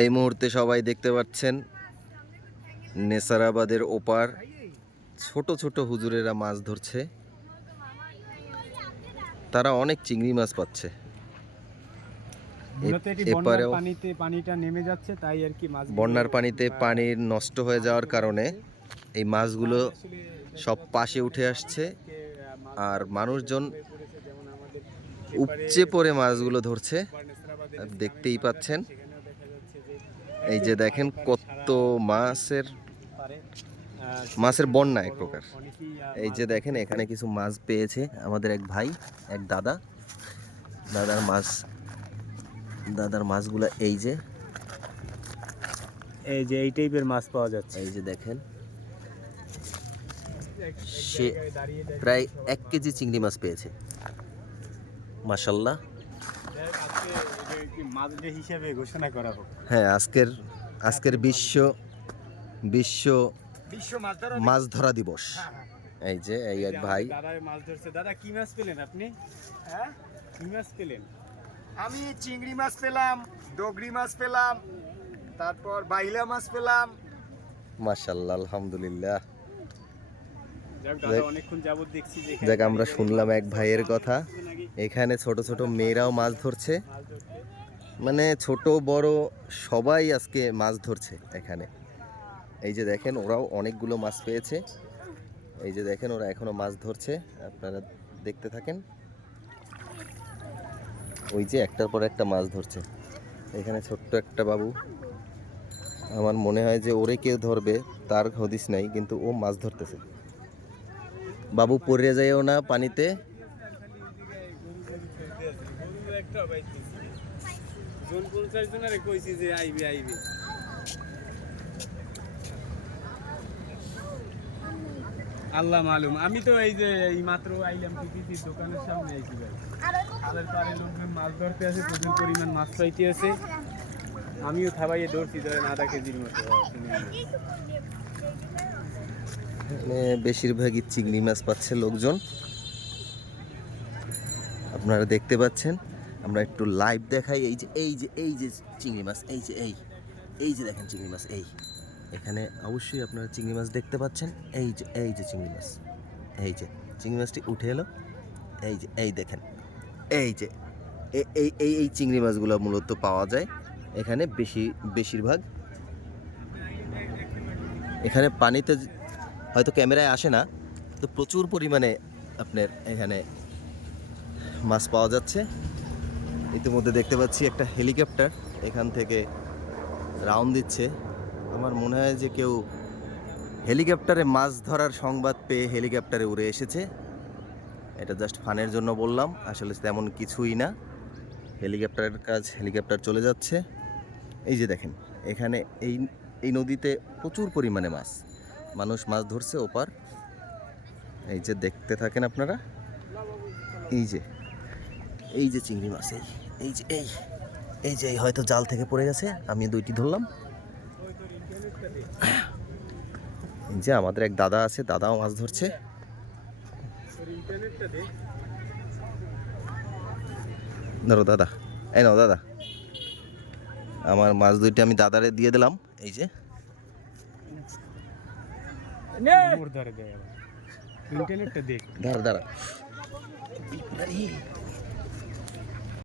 এই মুহূর্তে সবাই দেখতে পাচ্ছেন নেসারাবাদের ওপার ছোট ছোট হুজুরেরা মাছ ধরছে। তারা অনেক চিংড়ি মাছ পাচ্ছে। বন্যার এপারেও পানিতে পানিটা নেমে যাচ্ছে তাই আর কি মাছ বন্যার পানিতে পানি নষ্ট হয়ে যাওয়ার কারণে এই মাছগুলো সব পাশে উঠে আসছে আর মানুষজন উপচে পড়ে মাছগুলো ধরছে। দেখতেই পাচ্ছেন এই যে দেখেন কত মাছের মাছের বন্যা এক প্রকার। এই যে দেখেন এখানে কিছু মাছ পেয়েছে আমাদের এক ভাই এক দাদা। দাদার মাছ দাদার মাছগুলো এই যে। এই যে এই টাইপের মাছ পাওয়া যাচ্ছে। এই যে দেখেন সে প্রায় এক কেজি চিংড়ি মাছ পেয়েছে। মাসাল্লাহ হিসেবে ঘোষণা করা হোক। হ্যাঁ আজকের আজকের বিশ্ব বিশ্ব বিশ্ব মাছ ধরা দিবস। এই যে এই এক ভাই। দাদা মাছ ধরছে। দাদা কি মাছ পেলেন আপনি? হ্যাঁ? কি মাছ পেলেন? আমি চিংড়ি মাছ পেলাম ডগরি মাছ পেলাম তারপর বাইলা মাছ পেলাম। মাশাল্লাহ আলহামদুলিল্লাহ। যাক আমরা শুনলাম এক ভাইয়ের কথা। এখানে ছোট ছোট মেয়েরাও মাছ ধরছে। মানে ছোট বড় সবাই আজকে মাছ ধরছে এখানে। এই যে দেখেন ওরাও অনেকগুলো মাছ পেয়েছে। এই যে দেখেন ওরা এখনও মাছ ধরছে। আপনারা দেখতে থাকেন। ওই যে একটার পর একটা মাছ ধরছে। এখানে ছোট্ট একটা বাবু। আমার মনে হয় যে ওরে কেউ ধরবে তার হদিস নাই কিন্তু ও মাছ ধরতেছে। বাবু পড়ে যায়ও না পানিতে। আল্লাহ মালুম। আমি তো এই যে এই মাত্র আইলাম টিকিটি দোকানের সামনে আইছি ভাই। পাড়ে লোকজন মাছ ধরতে আছে প্রচুর পরিমাণ মাছ পাইতে আছে আমিও থাবাইয়ে ধরছি, ধরেন আধা কেজির মতো। এখানে বেশিরভাগই চিংড়ি মাছ পাচ্ছে লোকজন। আপনারা দেখতে পাচ্ছেন, আমরা একটু লাইভ দেখাই। এই যে এই যে এই যে চিংড়ি মাছ, এই যে, এই এই যে দেখেন চিংড়ি মাছ, এই। এখানে অবশ্যই আপনারা চিংড়ি মাছ দেখতে পাচ্ছেন। এই যে এই যে চিংড়ি মাছ, এই যে, চিংড়ি মাছটি উঠে এলো। এই যে, এই দেখেন, এই যে এই এই এই চিংড়ি মাছগুলো মূলত পাওয়া যায় এখানে বেশি, বেশিরভাগ। এখানে পানিতে হয়তো ক্যামেরায় আসে না তো প্রচুর পরিমাণে আপনার এখানে মাছ পাওয়া যাচ্ছে। ইতিমধ্যে দেখতে পাচ্ছি একটা হেলিকপ্টার এখান থেকে রাউন্ড দিচ্ছে। আমার মনে হয় যে কেউ হেলিকপ্টারে মাছ ধরার সংবাদ পেয়ে হেলিকপ্টারে উড়ে এসেছে। এটা জাস্ট ফানের জন্য বললাম, আসলে তেমন কিছুই না। হেলিকপ্টারের কাজ, হেলিকপ্টার চলে যাচ্ছে। এই যে দেখেন, এখানে এই এই নদীতে প্রচুর পরিমাণে মাছ। মানুষ মাছ ধরছে ওপার। এই যে দেখতে থাকেন আপনারা। এই যে এই যে চিংড়ি মাছ, এই এই যে, এই এই যে হয়তো জাল থেকে পড়ে গেছে, আমি দুইটি ধরলাম। এই যে আমাদের এক দাদা আছে, দাদাও মাছ ধরছে। ধরো দাদা, এই নাও দাদা। আমার মাছ দুইটা আমি দাদারে দিয়ে দিলাম, এই যে। মোর ধরে দেয় ইন্টারনেটটা দেখ। দাঁড়া দাঁড়া।